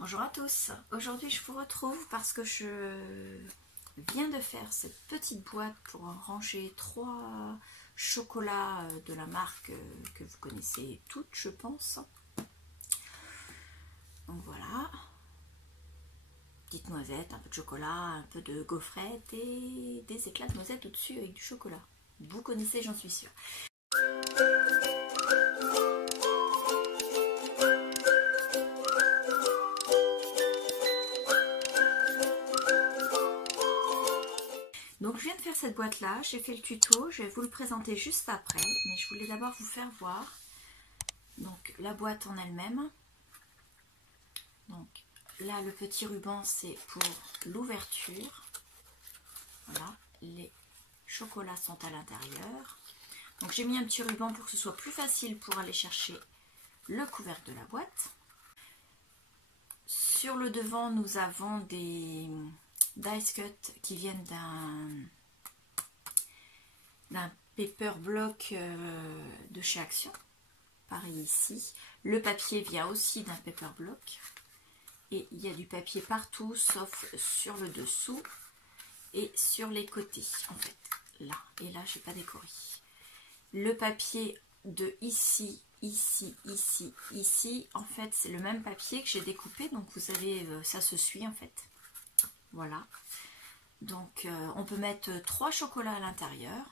Bonjour à tous, aujourd'hui je vous retrouve parce que je viens de faire cette petite boîte pour ranger 3 chocolats de la marque que vous connaissez toutes je pense. Donc voilà, petite noisette, un peu de chocolat, un peu de gaufrette et des éclats de noisette au-dessus avec du chocolat. Vous connaissez, j'en suis sûre. Donc je viens de faire cette boîte là, j'ai fait le tuto, je vais vous le présenter juste après, mais je voulais d'abord vous faire voir donc la boîte en elle-même. Donc là le petit ruban c'est pour l'ouverture, voilà, les chocolats sont à l'intérieur. Donc j'ai mis un petit ruban pour que ce soit plus facile pour aller chercher le couvercle de la boîte. Sur le devant nous avons des dice cut qui viennent d'un paper block de chez Action, pareil ici. Le papier vient aussi d'un paper block et il y a du papier partout sauf sur le dessous et sur les côtés en fait, là et là j'ai pas décoré. Le papier de ici, ici, ici, ici, en fait c'est le même papier que j'ai découpé, donc vous avez, ça se suit en fait. Voilà, donc on peut mettre 3 chocolats à l'intérieur.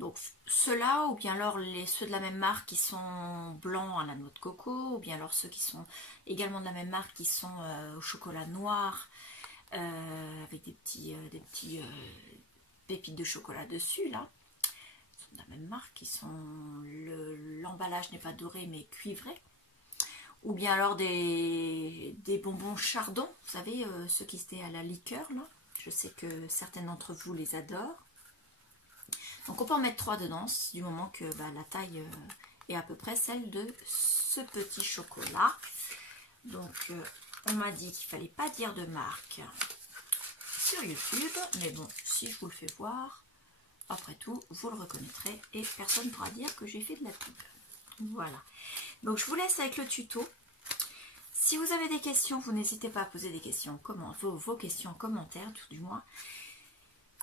Donc ceux-là, ou bien alors ceux de la même marque qui sont blancs à la noix de coco, ou bien alors ceux qui sont également de la même marque qui sont au chocolat noir, avec des petits pépites de chocolat dessus là. Ils sont de la même marque, qui sont l'emballage n'est pas doré mais cuivré. Ou bien alors des bonbons chardon, vous savez, ceux qui étaient à la liqueur là. Je sais que certains d'entre vous les adorent. Donc on peut en mettre 3 dedans, du moment que la taille est à peu près celle de ce petit chocolat. Donc on m'a dit qu'il ne fallait pas dire de marque sur YouTube, mais bon, si je vous le fais voir, après tout, vous le reconnaîtrez et personne ne pourra dire que j'ai fait de la pub. Voilà. Donc je vous laisse avec le tuto. Si vous avez des questions, vous n'hésitez pas à poser des questions, vos questions en commentaire, tout du moins.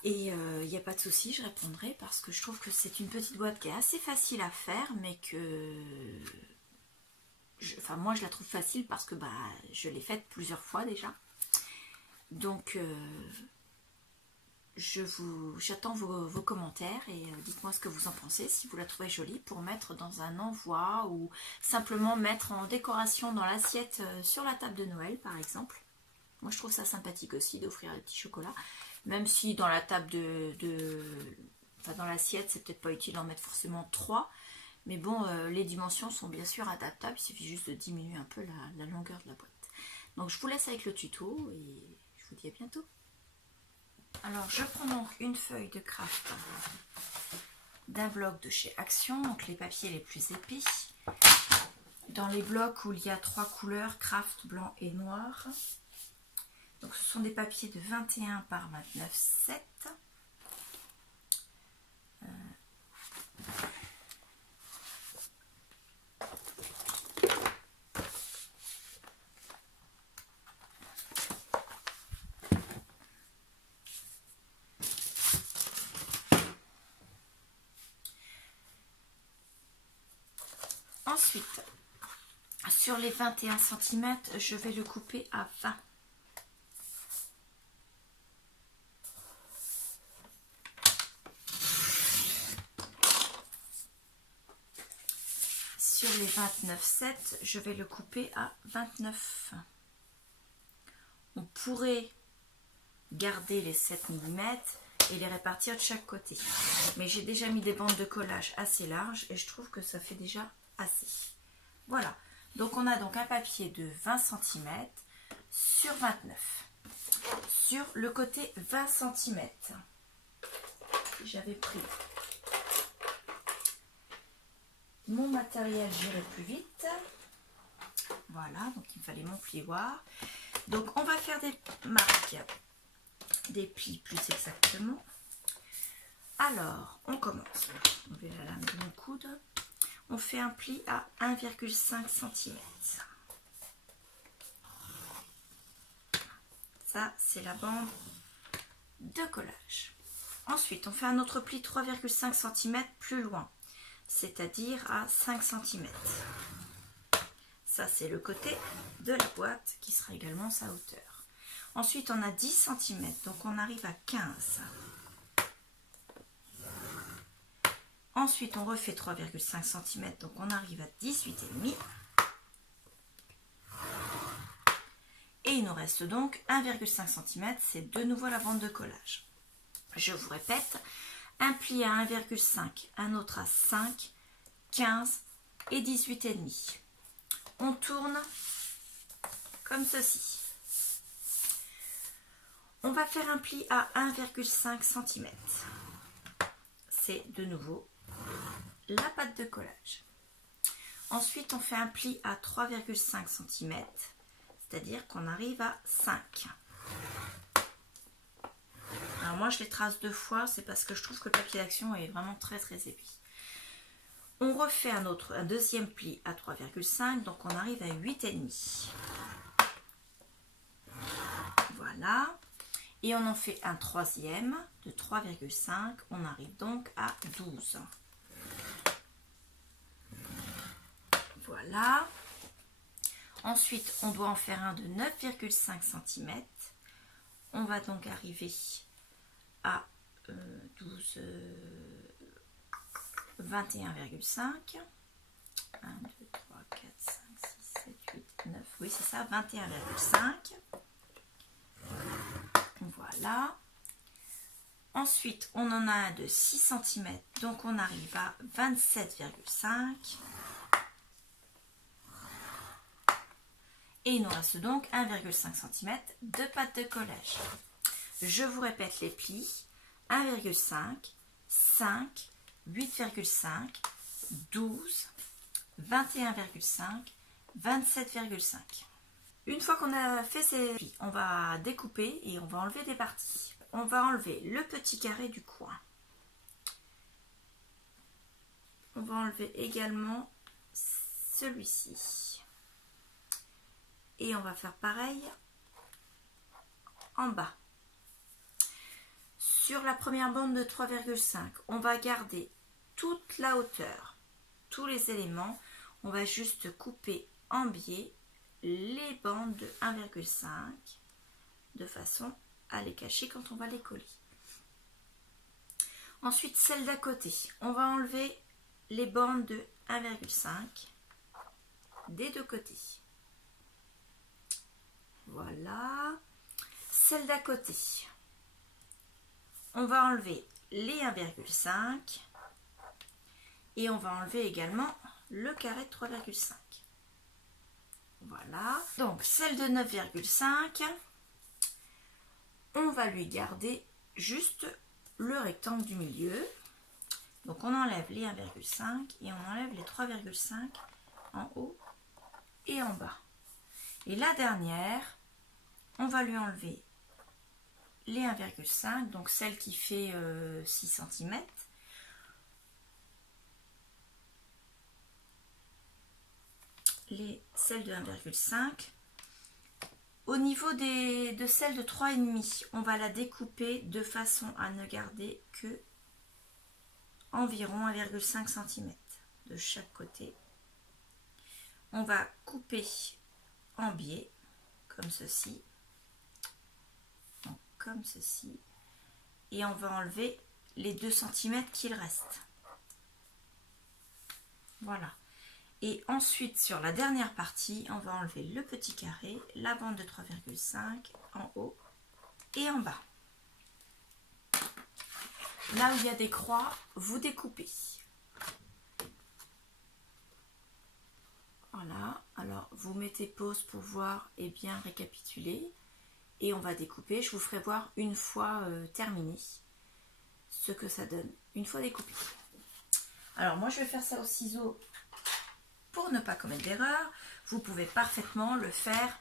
Et il n'y a pas de souci, je répondrai parce que je trouve que c'est une petite boîte qui est assez facile à faire, mais que... Enfin, moi je la trouve facile parce que je l'ai faite plusieurs fois déjà. Donc, j'attends vos commentaires et dites-moi ce que vous en pensez, si vous la trouvez jolie pour mettre dans un envoi ou simplement mettre en décoration dans l'assiette sur la table de Noël par exemple. Moi je trouve ça sympathique aussi d'offrir des petits chocolats, même si dans la table enfin dans l'assiette c'est peut-être pas utile d'en mettre forcément 3, mais bon les dimensions sont bien sûr adaptables, il suffit juste de diminuer un peu la longueur de la boîte. Donc je vous laisse avec le tuto et je vous dis à bientôt. Alors je prends donc une feuille de craft d'un bloc de chez Action, donc les papiers les plus épais. Dans les blocs où il y a 3 couleurs, craft, blanc et noir. Donc ce sont des papiers de 21 par 29,7. Ensuite, sur les 21 cm, je vais le couper à 20. Sur les 29,7, je vais le couper à 29. On pourrait garder les 7 mm et les répartir de chaque côté. Mais j'ai déjà mis des bandes de collage assez larges et je trouve que ça fait déjà assez. Voilà. Donc on a donc un papier de 20 cm sur 29. Sur le côté 20 cm, j'avais pris mon matériel, j'irai plus vite. Voilà, donc il me fallait mon plioir. Donc on va faire des marques, des plis plus exactement. Alors, on commence. On met la lame de mon coude. On fait un pli à 1,5 cm. Ça, c'est la bande de collage. Ensuite, on fait un autre pli 3,5 cm plus loin, c'est-à-dire à 5 cm. Ça, c'est le côté de la boîte qui sera également sa hauteur. Ensuite, on a 10 cm, donc on arrive à 15. Ensuite, on refait 3,5 cm, donc on arrive à 18,5. Et il nous reste donc 1,5 cm, c'est de nouveau la bande de collage. Je vous répète, un pli à 1,5, un autre à 5, 15 et 18,5. On tourne comme ceci. On va faire un pli à 1,5 cm. C'est de nouveau la patte de collage. Ensuite, on fait un pli à 3,5 cm, c'est-à-dire qu'on arrive à 5. Alors moi, je les trace 2 fois, c'est parce que je trouve que le papier d'action est vraiment très épais. On refait un deuxième pli à 3,5, donc on arrive à 8,5. Voilà. Et on en fait un troisième de 3,5, on arrive donc à 12. Voilà. Ensuite, on doit en faire un de 9,5 cm. On va donc arriver à 12, 21,5. 1, 2, 3, 4, 5, 6, 7, 8, 9. Oui, c'est ça, 21,5. Voilà. Ensuite, on en a un de 6 cm, donc on arrive à 27,5. Et il nous reste donc 1,5 cm de pâte de collage. Je vous répète les plis. 1,5, 5, 8,5, 12, 21,5, 27,5. Une fois qu'on a fait ces plis, on va découper et on va enlever des parties. On va enlever le petit carré du coin. On va enlever également celui-ci. Et on va faire pareil en bas. Sur la première bande de 3,5, on va garder toute la hauteur, tous les éléments. On va juste couper en biais les bandes de 1,5 de façon à les cacher quand on va les coller. Ensuite, celle d'à côté, on va enlever les bandes de 1,5 des deux côtés. Voilà. Celle d'à côté, on va enlever les 1,5 et on va enlever également le carré de 3,5. Voilà. Donc celle de 9,5, on va lui garder juste le rectangle du milieu. Donc on enlève les 1,5 et on enlève les 3,5 en haut et en bas. Et la dernière, on va lui enlever les 1,5, donc celle qui fait 6 cm. Celle de 1,5. Au niveau de celle de 3,5, on va la découper de façon à ne garder que environ 1,5 cm de chaque côté. On va couper en biais, comme ceci. Donc, comme ceci. Et on va enlever les 2 cm qu'il reste. Voilà. Et ensuite, sur la dernière partie, on va enlever le petit carré, la bande de 3,5 en haut et en bas. Là où il y a des croix, vous découpez. Voilà. Alors, vous mettez pause pour voir et bien récapituler. Et on va découper. Je vous ferai voir une fois terminé ce que ça donne, une fois découpé. Alors, moi, je vais faire ça au ciseau. Pour ne pas commettre d'erreur, vous pouvez parfaitement le faire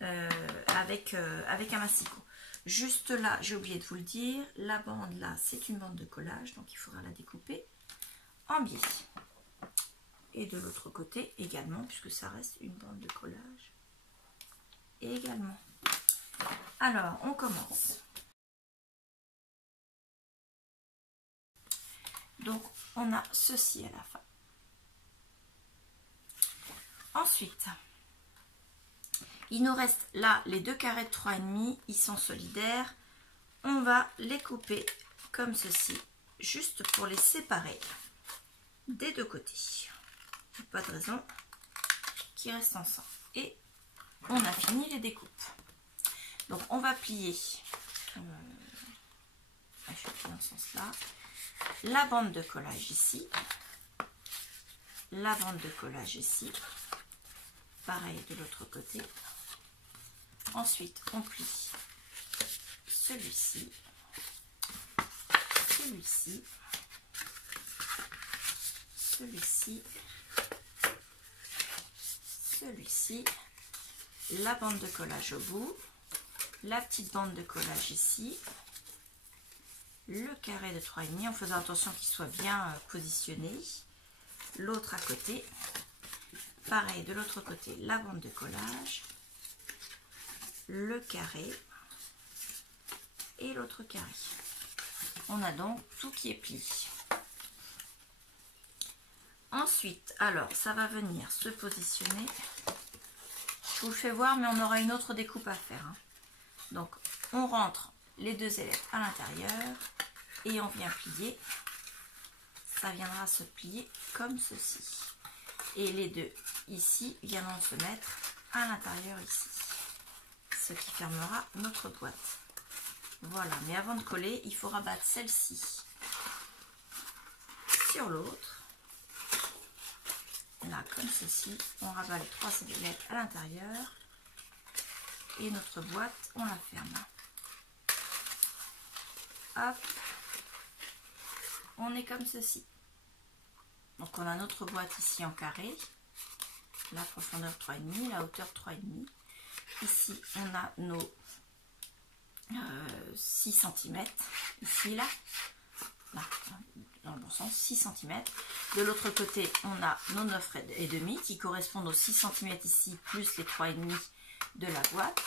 avec un massicot. Juste là, j'ai oublié de vous le dire, la bande là, c'est une bande de collage, donc il faudra la découper en biais. Et de l'autre côté également, puisque ça reste une bande de collage également. Alors, on commence. Donc, on a ceci à la fin. Ensuite, il nous reste là les deux carrés de 3,5, ils sont solidaires. On va les couper comme ceci, juste pour les séparer des deux côtés. Pas de raison qu'ils restent ensemble. Et on a fini les découpes. Donc on va plier, je plie dans ce sens-là, la bande de collage ici, la bande de collage ici, pareil de l'autre côté. Ensuite on plie celui-ci, celui-ci, celui-ci, celui-ci, la bande de collage au bout, la petite bande de collage ici, le carré de 3,5 en faisant attention qu'il soit bien positionné, l'autre à côté, pareil de l'autre côté, la bande de collage, le carré et l'autre carré. On a donc tout qui est plié. Ensuite, alors ça va venir se positionner. Je vous le fais voir, mais on aura une autre découpe à faire. Donc, on rentre les deux élèves à l'intérieur et on vient plier. Ça viendra se plier comme ceci. Et les deux ici viendront se mettre à l'intérieur ici. Ce qui fermera notre boîte. Voilà, mais avant de coller, il faut rabattre celle-ci sur l'autre. Là, comme ceci, on rabat les trois élèves à l'intérieur. Et notre boîte, on la ferme. Hop. On est comme ceci. Donc on a notre boîte ici en carré. La profondeur 3,5, la hauteur 3,5. Ici, on a nos 6 cm. Ici, là. Dans le bon sens, 6 cm. De l'autre côté, on a nos 9,5 qui correspondent aux 6 cm ici, plus les 3,5 de la boîte.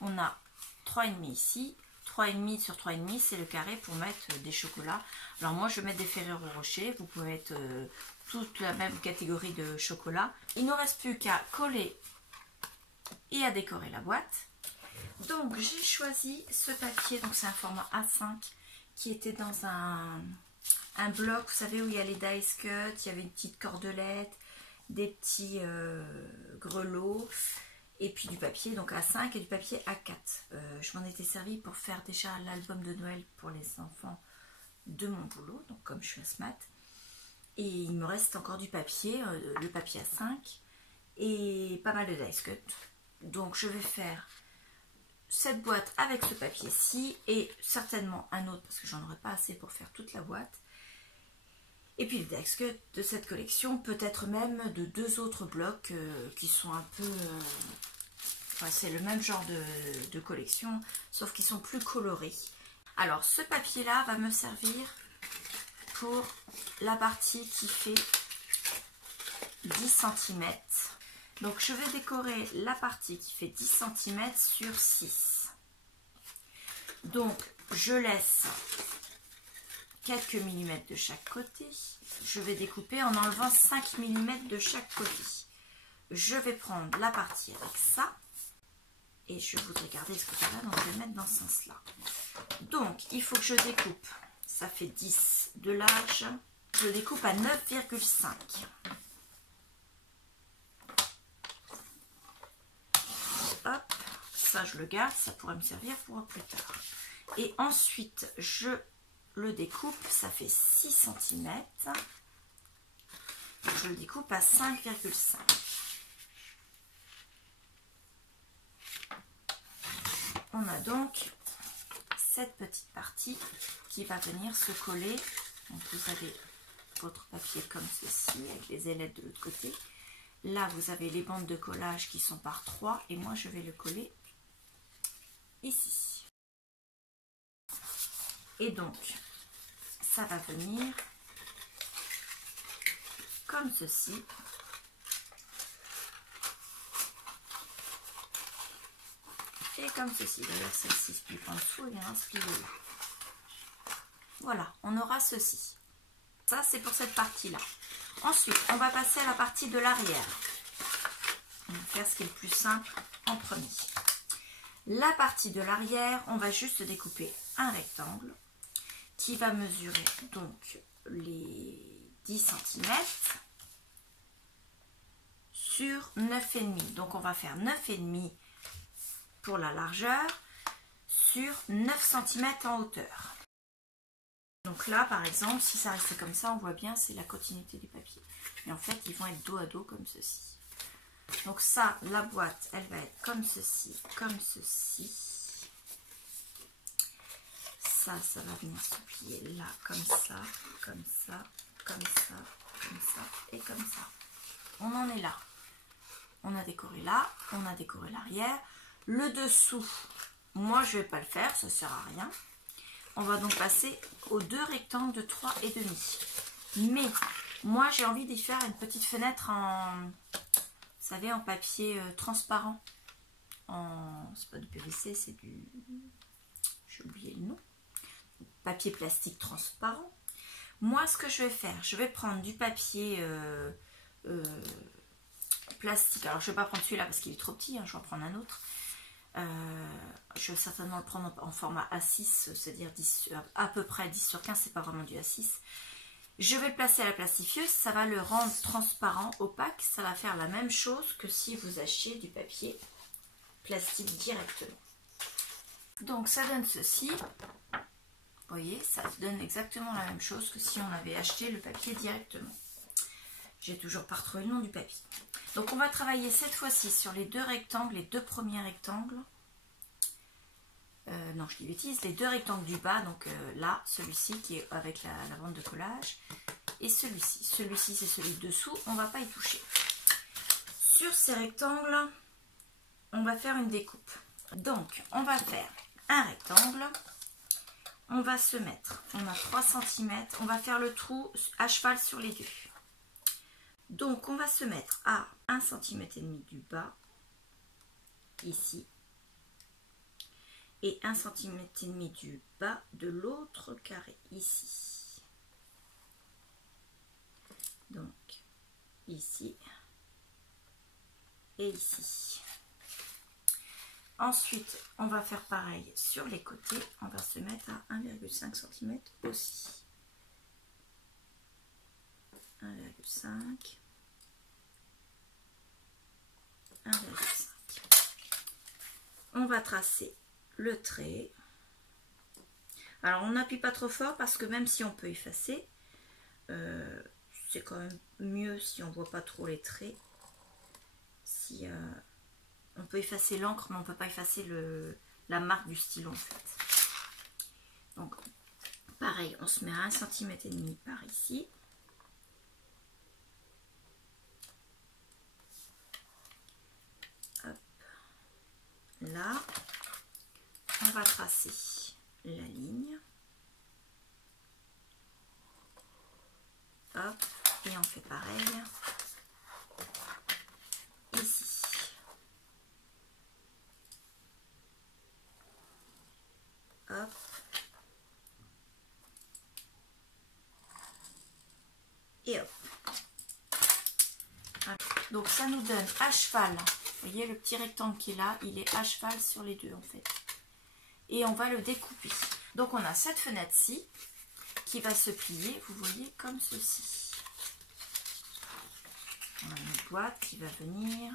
On a 3,5 ici, 3,5 sur 3,5, c'est le carré pour mettre des chocolats. Alors moi je vais mettre des Ferrero Rocher, vous pouvez mettre toute la même catégorie de chocolat. Il ne nous reste plus qu'à coller et à décorer la boîte. Donc j'ai choisi ce papier, donc c'est un format A5 qui était dans un bloc, vous savez, où il y a les dice cuts, il y avait une petite cordelette, des petits grelots. Et puis du papier donc A5 et du papier A4. Je m'en étais servi pour faire déjà l'album de Noël pour les enfants de mon boulot, donc comme je suis asthmate. Et il me reste encore du papier, le papier A5 et pas mal de dice cut. Donc je vais faire cette boîte avec ce papier-ci et certainement un autre parce que j'en aurai pas assez pour faire toute la boîte. Et puis le dice cut de cette collection, peut-être même de deux autres blocs qui sont un peu... c'est le même genre de collection, sauf qu'ils sont plus colorés. Alors ce papier-là va me servir pour la partie qui fait 10 cm. Donc je vais décorer la partie qui fait 10 cm sur 6. Donc je laisse quelques millimètres de chaque côté. Je vais découper en enlevant 5 mm de chaque côté. Je vais prendre la partie avec ça. Et je voudrais garder ce côté-là, donc je vais le mettre dans ce sens-là. Donc, il faut que je découpe. Ça fait 10 de large. Je découpe à 9,5. Hop, ça je le garde, ça pourrait me servir pour plus tard. Et ensuite, je le découpe, ça fait 6 cm. Je le découpe à 5,5. On a donc cette petite partie qui va venir se coller. Donc vous avez votre papier comme ceci, avec les ailettes de l'autre côté. Là, vous avez les bandes de collage qui sont par 3 et moi, je vais le coller ici. Et donc, ça va venir comme ceci. Et comme ceci. D'ailleurs, celle-ci se plie en dessous et viendra se plier là. Voilà, on aura ceci. Ça, c'est pour cette partie-là. Ensuite, on va passer à la partie de l'arrière. On va faire ce qui est le plus simple en premier. La partie de l'arrière, on va juste découper un rectangle qui va mesurer donc les 10 cm sur 9,5. Donc on va faire 9,5 pour la largeur sur 9 cm en hauteur. Donc là par exemple, si ça reste comme ça, on voit bien c'est la continuité du papier. Mais en fait ils vont être dos à dos comme ceci. Donc ça, la boîte, elle va être comme ceci, comme ceci. Ça va venir se plier là, comme ça, comme ça, comme ça, comme ça et comme ça. On en est là. On a décoré là, on a décoré l'arrière. Le dessous, moi je ne vais pas le faire, ça ne sert à rien. On va donc passer aux deux rectangles de 3,5. Mais moi j'ai envie d'y faire une petite fenêtre en, vous savez, en papier transparent. C'est pas du PVC, c'est du, j'ai oublié le nom. Papier plastique transparent. Moi ce que je vais faire, je vais prendre du papier plastique. Alors je ne vais pas prendre celui-là parce qu'il est trop petit, hein, je vais en prendre un autre. Je vais certainement le prendre en format A6, c'est-à-dire à peu près 10 sur 15, c'est pas vraiment du A6. Je vais le placer à la plastifieuse, ça va le rendre transparent, opaque, ça va faire la même chose que si vous achetiez du papier plastique directement. Donc ça donne ceci, vous voyez, ça donne exactement la même chose que si on avait acheté le papier directement. J'ai toujours pas retrouvé le nom du papier. Donc on va travailler cette fois-ci sur les deux rectangles, les deux premiers rectangles. Non, je dis bêtise, les deux rectangles du bas, donc là, celui-ci qui est avec la bande de collage, et celui-ci. Celui-ci, c'est celui dessous, on ne va pas y toucher. Sur ces rectangles, on va faire une découpe. Donc, on va faire un rectangle, on va se mettre, on a 3 cm, on va faire le trou à cheval sur les deux. Donc, on va se mettre à 1,5 cm du bas, ici, et 1,5 cm du bas de l'autre carré, ici. Donc, ici et ici. Ensuite, on va faire pareil sur les côtés. On va se mettre à 1,5 cm aussi. 1,5. 1,5. On va tracer le trait. Alors, on n'appuie pas trop fort parce que même si on peut effacer, c'est quand même mieux si on ne voit pas trop les traits. Si on peut effacer l'encre, mais on ne peut pas effacer la marque du stylo en fait. Donc, pareil, on se met à 1,5 cm par ici. Hop. Là, on va tracer la ligne. Hop, et on fait pareil ici. Hop. Et hop. Donc ça nous donne à cheval. Vous voyez le petit rectangle qui est là, il est à cheval sur les deux en fait. Et on va le découper. Donc on a cette fenêtre-ci qui va se plier, vous voyez, comme ceci. On a une boîte qui va venir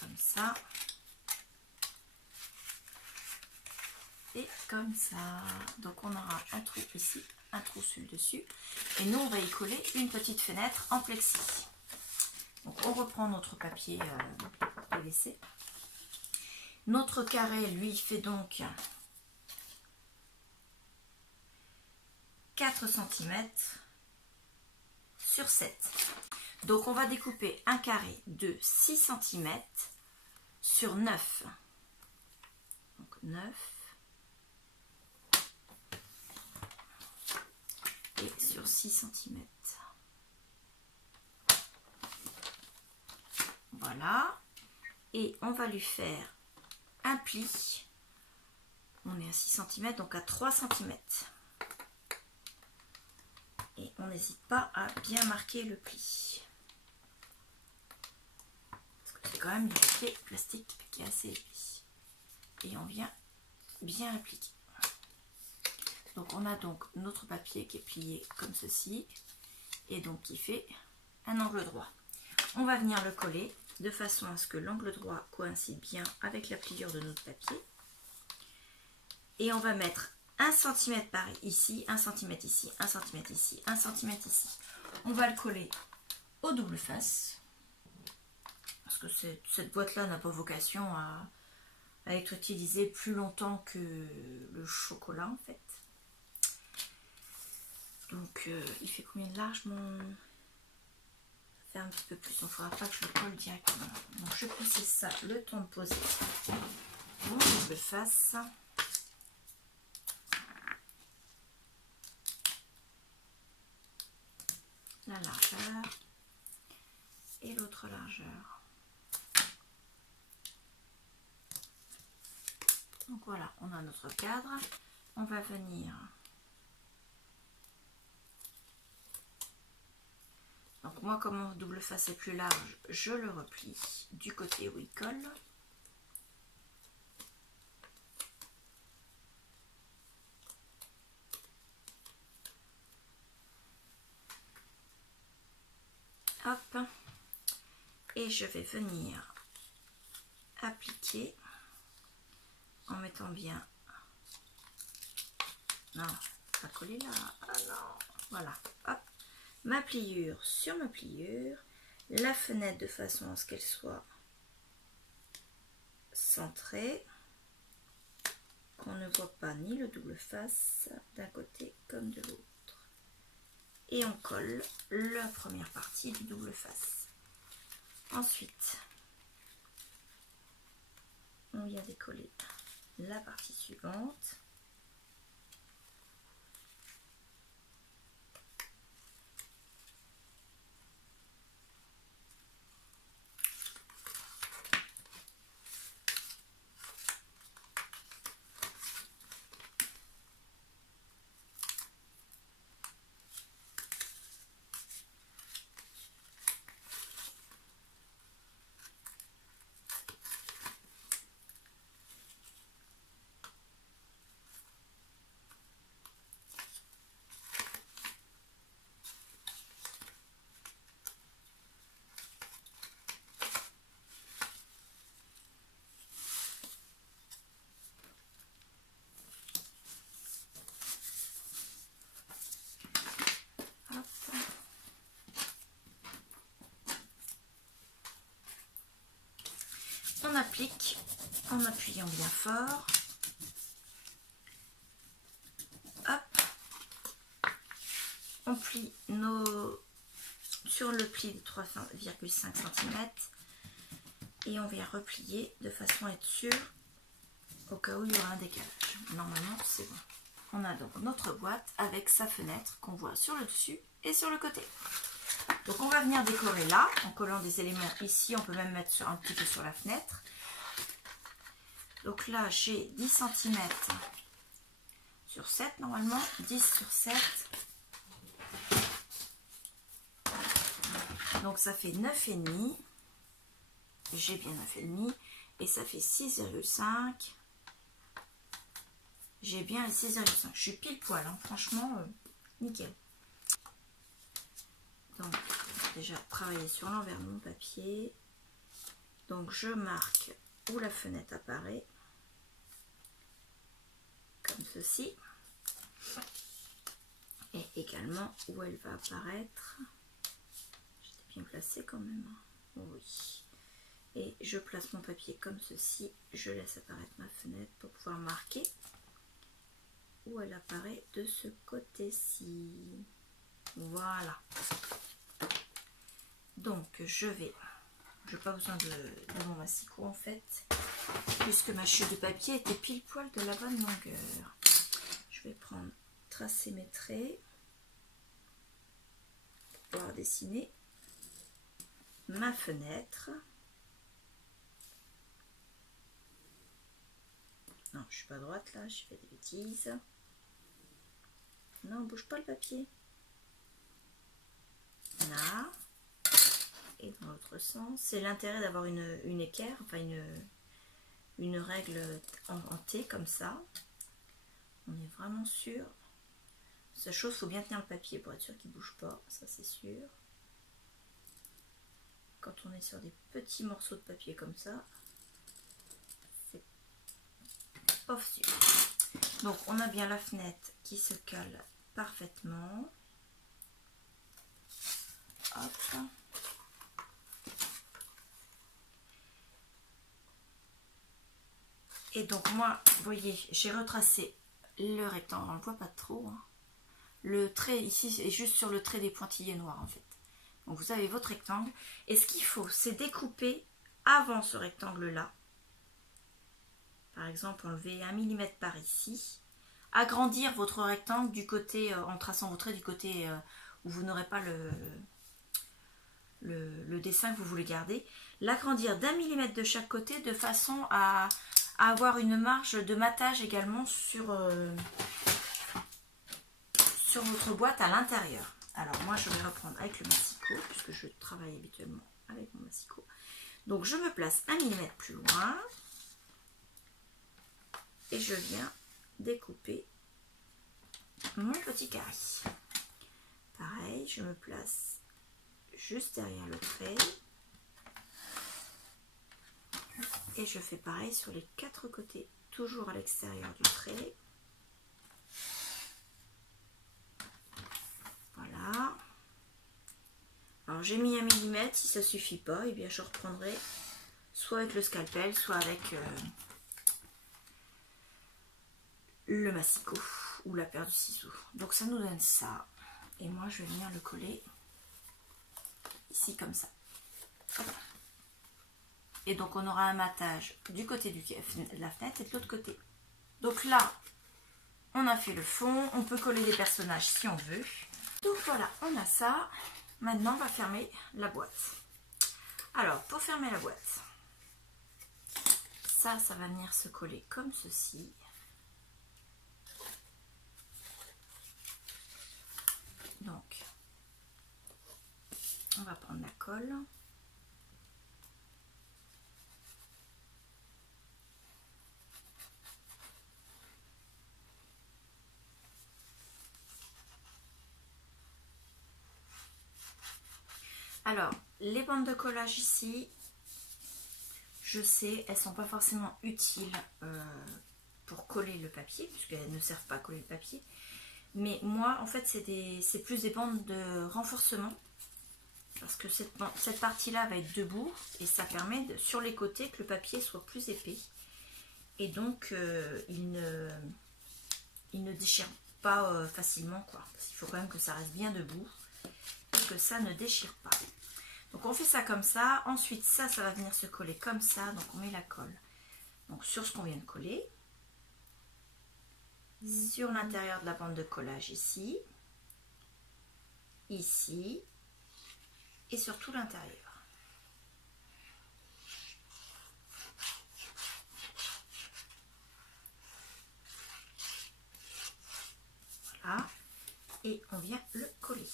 comme ça. Et comme ça. Donc on aura un trou ici, un trou sur le dessus. Et nous on va y coller une petite fenêtre en plexi. Donc on reprend notre papier PVC. Notre carré, lui, fait donc 4 cm sur 7. Donc on va découper un carré de 6 cm sur 9. Donc 9. Et sur 6 cm. Voilà. et on va lui faire un pli. On est à 6 cm, donc à 3 cm. Et on n'hésite pas à bien marquer le pli. Parce que c'est quand même du papier plastique qui est assez épais. Et on vient bien appliquer. Donc on a donc notre papier qui est plié comme ceci. Et donc qui fait un angle droit. On va venir le coller de façon à ce que l'angle droit coïncide bien avec la pliure de notre papier. Et on va mettre 1 cm par ici, 1 cm ici, 1 cm ici, 1 cm ici. On va le coller au double face. Parce que cette boîte-là n'a pas vocation à être utilisée plus longtemps que le chocolat en fait. Donc il fait combien de large mon... Ça fait un petit peu plus, donc il ne faudra pas que je le colle directement. Donc je pousse ça le temps de poser mon double face. La largeur et l'autre largeur. Donc voilà, on a notre cadre. On va venir... Donc moi, comme mon double face est plus large, je le replie du côté où il colle. Hop. Et je vais venir appliquer en mettant bien... Non, pas coller là. Ah non. Voilà. Hop. Ma pliure sur ma pliure. La fenêtre de façon à ce qu'elle soit centrée. Qu'on ne voit pas ni le double face d'un côté comme de l'autre. Et on colle la première partie du double face. Ensuite, on vient décoller la partie suivante. On applique en appuyant bien fort. Hop. On plie sur le pli de 3,5 cm et on vient replier de façon à être sûr au cas où il y aura un décalage. Normalement c'est bon. On a donc notre boîte avec sa fenêtre qu'on voit sur le dessus et sur le côté. Donc on va venir décorer là, en collant des éléments ici, on peut même mettre un petit peu sur la fenêtre. Donc là j'ai 10 cm sur 7 normalement, 10 sur 7. Donc ça fait 9,5. J'ai bien 9,5 et ça fait 6,5. J'ai bien les 6,5. Je suis pile poil, hein. Franchement, nickel. Donc, déjà travailler sur l'envers de mon papier. Donc, je marque où la fenêtre apparaît. Comme ceci. Et également où elle va apparaître. J'étais bien placée quand même. Oui. Et je place mon papier comme ceci. Je laisse apparaître ma fenêtre pour pouvoir marquer où elle apparaît de ce côté-ci. Voilà. Donc je n'ai pas besoin de mon massicot en fait, puisque ma chute de papier était pile poil de la bonne longueur. Je vais prendre, tracer mes traits pour pouvoir dessiner ma fenêtre. Non, je suis pas droite là, je fais des bêtises. Non, bouge pas le papier. Là. Et dans l'autre sens. C'est l'intérêt d'avoir une équerre, enfin une règle en T comme ça. On est vraiment sûr. Cette chose, il faut bien tenir le papier pour être sûr qu'il ne bouge pas, ça c'est sûr. Quand on est sur des petits morceaux de papier comme ça, c'est pas sûr. Donc on a bien la fenêtre qui se cale parfaitement. Hop. Et donc moi, vous voyez, j'ai retracé le rectangle, on ne le voit pas trop. Hein. Le trait ici est juste sur le trait des pointillés noirs en fait. Donc vous avez votre rectangle. Et ce qu'il faut, c'est découper avant ce rectangle-là. Par exemple, enlever 1 mm par ici. Agrandir votre rectangle du côté, en traçant vos traits du côté où vous n'aurez pas le dessin que vous voulez garder. L'agrandir d'1 mm de chaque côté de façon à avoir une marge de matage également sur votre boîte à l'intérieur. Alors moi je vais reprendre avec le massicot puisque je travaille habituellement avec mon massicot. Donc je me place 1 mm plus loin et je viens découper mon petit carré. Pareil, je me place juste derrière le trait et je fais pareil sur les 4 côtés, toujours à l'extérieur du trait. Voilà. Alors j'ai mis 1 mm, si ça suffit pas, et bien je reprendrai soit avec le scalpel, soit avec le massicot ou la paire de ciseaux. Donc ça nous donne ça. Et moi je vais venir le coller ici comme ça. Hop. Et donc on aura un matage du côté de la fenêtre et de l'autre côté. Donc là, on a fait le fond, on peut coller des personnages si on veut. Donc voilà, on a ça. Maintenant, on va fermer la boîte. Alors, pour fermer la boîte, ça va venir se coller comme ceci. Donc, on va prendre la colle. Alors, les bandes de collage ici, je sais, elles ne sont pas forcément utiles pour coller le papier, puisqu'elles ne servent pas à coller le papier. Mais moi, en fait, c'est plus des bandes de renforcement. Parce que cette partie-là va être debout et ça permet, sur les côtés, que le papier soit plus épais. Et donc, il ne déchire pas facilement, quoi. Parce qu'il faut quand même que ça reste bien debout et que ça ne déchire pas. Donc on fait ça comme ça. Ensuite ça va venir se coller comme ça. Donc on met la colle donc sur ce qu'on vient de coller. Sur l'intérieur de la bande de collage ici. Ici. Et sur tout l'intérieur. Voilà. Et on vient le coller.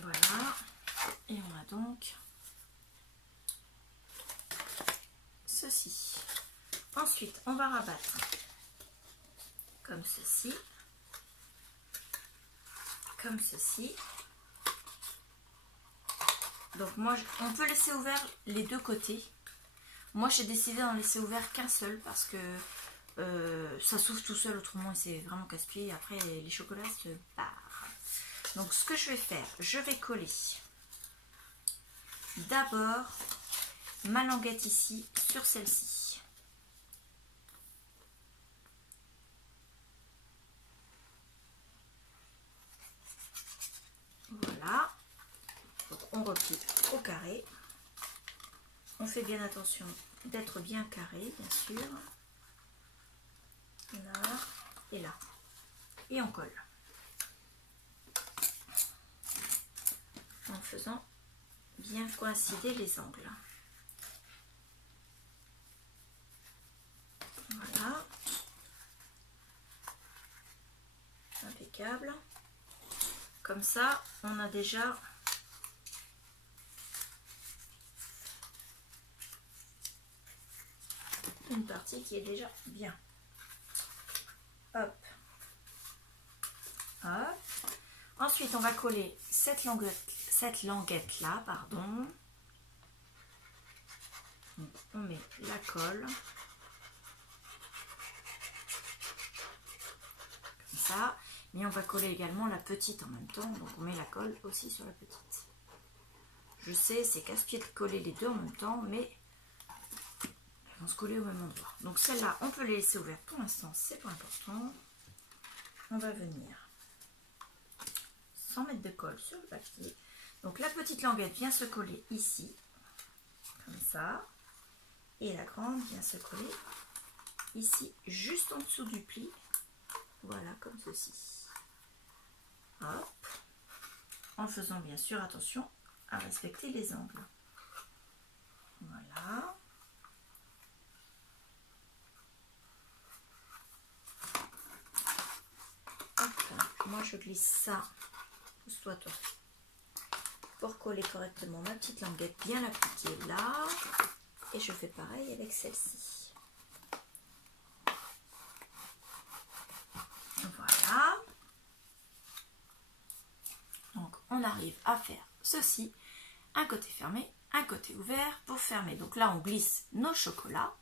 Voilà, et on a donc ceci. Ensuite, on va rabattre comme ceci, comme ceci. Donc moi, on peut laisser ouvert les deux côtés. Moi, j'ai décidé d'en laisser ouvert qu'un seul parce que ça s'ouvre tout seul, autrement c'est vraiment casse-pied. Après, les chocolats se barrent. Donc, ce que je vais faire, je vais coller d'abord ma languette ici sur celle-ci. Voilà. Donc, on replie au carré. On fait bien attention d'être bien carré, bien sûr. Là et là. Et on colle. En faisant bien coïncider les angles. Voilà. Impeccable. Comme ça, on a déjà une partie qui est déjà bien. Hop. Hop. Ensuite, on va coller cette languette là, pardon. Donc, on met la colle. Comme ça. Mais on va coller également la petite en même temps. Donc, on met la colle aussi sur la petite. Je sais, c'est casse-pied de coller les deux en même temps, mais ils vont se coller au même endroit. Donc, celle-là, on peut les laisser ouvertes pour l'instant, c'est pas important. On va venir sans mettre de colle sur le papier. Donc la petite languette vient se coller ici, comme ça, et la grande vient se coller ici, juste en dessous du pli, voilà, comme ceci. Hop, en faisant bien sûr attention à respecter les angles. Voilà. Hop, moi je glisse ça. Pousse-toi, toi. Pour coller correctement ma petite languette, bien l'appliquer là. Et je fais pareil avec celle-ci. Voilà. Donc on arrive à faire ceci. Un côté fermé, un côté ouvert pour fermer. Donc là on glisse nos chocolats.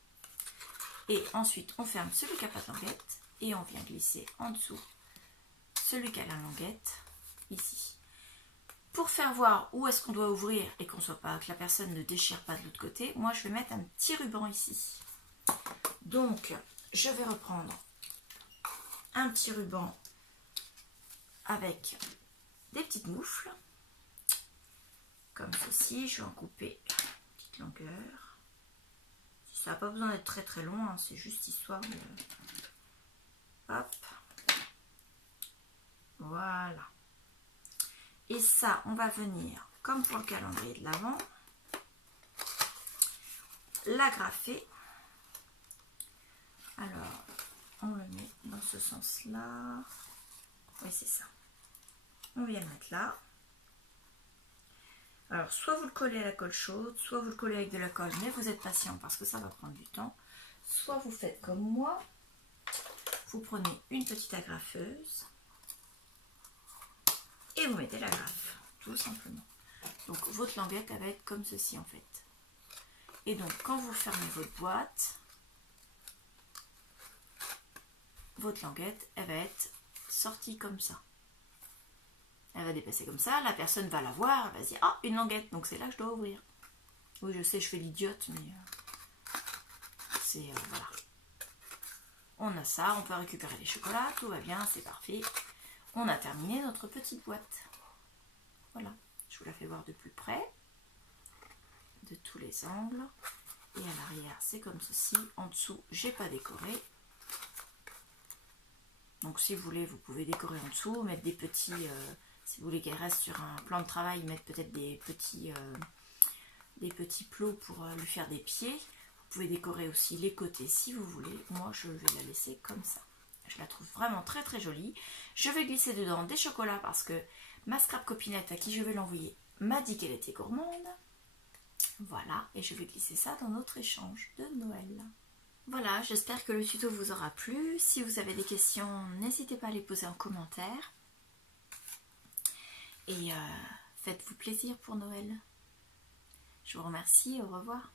Et ensuite on ferme celui qui n'a pas de languette. Et on vient glisser en dessous celui qui a la languette. Ici. Pour faire voir où est-ce qu'on doit ouvrir et qu'on soit pas, que la personne ne déchire pas de l'autre côté, moi je vais mettre un petit ruban ici. Donc je vais reprendre un petit ruban avec des petites moufles comme ceci. Je vais en couper une petite longueur. Ça n'a pas besoin d'être très très long, hein, c'est juste histoire de... Hop. Voilà. Et ça, on va venir, comme pour le calendrier de l'Avent, l'agrafer. Alors, on le met dans ce sens-là. Oui, c'est ça. On vient le mettre là. Alors, soit vous le collez à la colle chaude, soit vous le collez avec de la colle, mais vous êtes patient parce que ça va prendre du temps. Soit vous faites comme moi, vous prenez une petite agrafeuse. Et vous mettez l'agrafe, tout simplement. Donc votre languette, elle va être comme ceci en fait. Et donc quand vous fermez votre boîte, votre languette, elle va être sortie comme ça. Elle va dépasser comme ça, la personne va la voir, elle va se dire « Ah, une languette, donc c'est là que je dois ouvrir. » Oui, je sais, je fais l'idiote, mais c'est... voilà. On a ça, on peut récupérer les chocolats, tout va bien, c'est parfait. On a terminé notre petite boîte. Voilà, je vous la fais voir de plus près, de tous les angles. Et à l'arrière, c'est comme ceci. En dessous, j'ai pas décoré. Donc si vous voulez, vous pouvez décorer en dessous, mettre des petits... si vous voulez qu'elle reste sur un plan de travail, mettre peut-être des petits plots pour lui faire des pieds. Vous pouvez décorer aussi les côtés si vous voulez. Moi, je vais la laisser comme ça. Je la trouve vraiment très très jolie. Je vais glisser dedans des chocolats parce que ma scrap copinette à qui je vais l'envoyer m'a dit qu'elle était gourmande. Voilà, et je vais glisser ça dans notre échange de Noël. Voilà, j'espère que le tuto vous aura plu. Si vous avez des questions, n'hésitez pas à les poser en commentaire. Et faites-vous plaisir pour Noël. Je vous remercie, au revoir.